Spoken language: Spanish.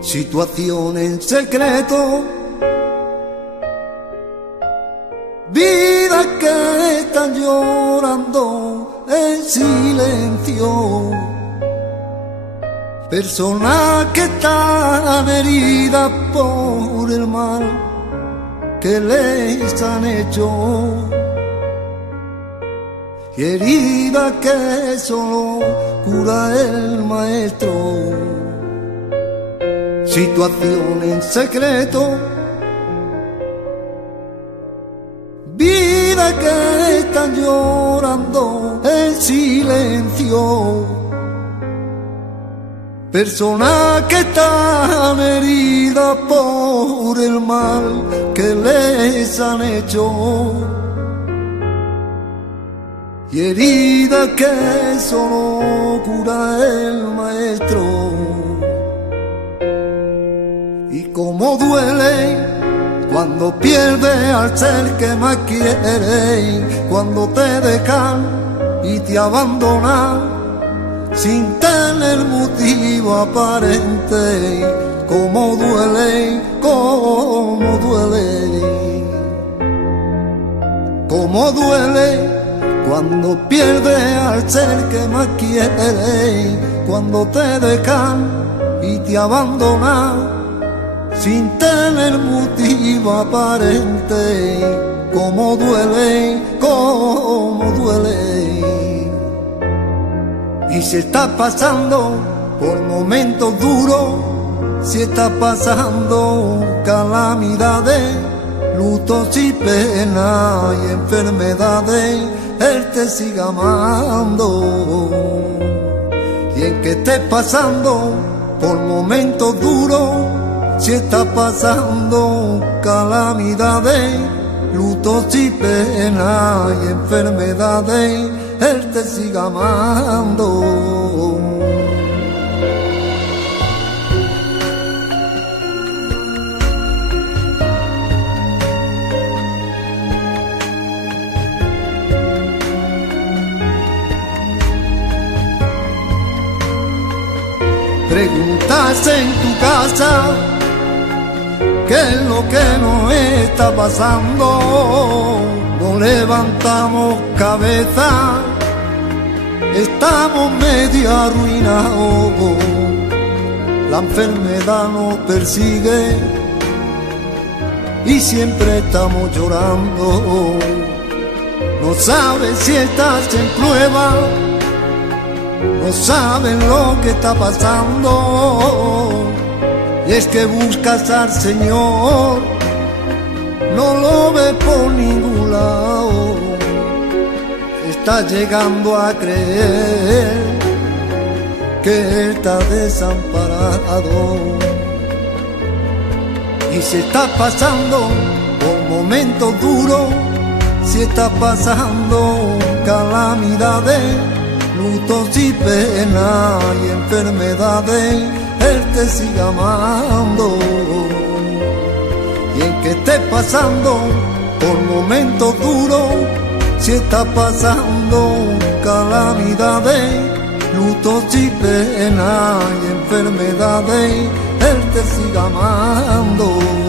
situación en secreto, vida que están llorando en silencio, personas que están heridas por el mal que les han hecho, y heridas que solo cura el maestro. Situación en secreto, vida que están llorando en silencio, personas que están heridas por el mal que les han hecho, y heridas que solo cura el maestro. Y cómo duele cuando pierdes al ser que más quieres, cuando te dejan y te abandonan sin tener motivo aparente. Cómo duele, cómo duele, cómo duele cuando pierdes al ser que más quieres, cuando te dejan y te abandonan sin tener motivo aparente. Cómo duele, cómo duele. Y si estás pasando por momentos duros, si estás pasando calamidades, lutos y penas y enfermedades, Él te sigue amando. Y en que estés pasando por momentos duros, si estás pasando calamidades, lutos y penas y enfermedades, Él te sigue amando. Preguntas en tu casa qué es lo que nos está pasando. No levantamos cabeza, estamos medio arruinados. La enfermedad nos persigue y siempre estamos llorando. No sabes si estás en prueba, no saben lo que está pasando. Y es que buscas al Señor, no lo ves por ningún lado. Estás llegando a creer que Él está desamparado. Y si estás pasando por momentos duros, si estás pasando calamidades, lutos y penas y enfermedades, Él te sigue amando. Y en que estés pasando por momentos duros, si estás pasando calamidades, lutos y penas y enfermedades, Él te sigue amando.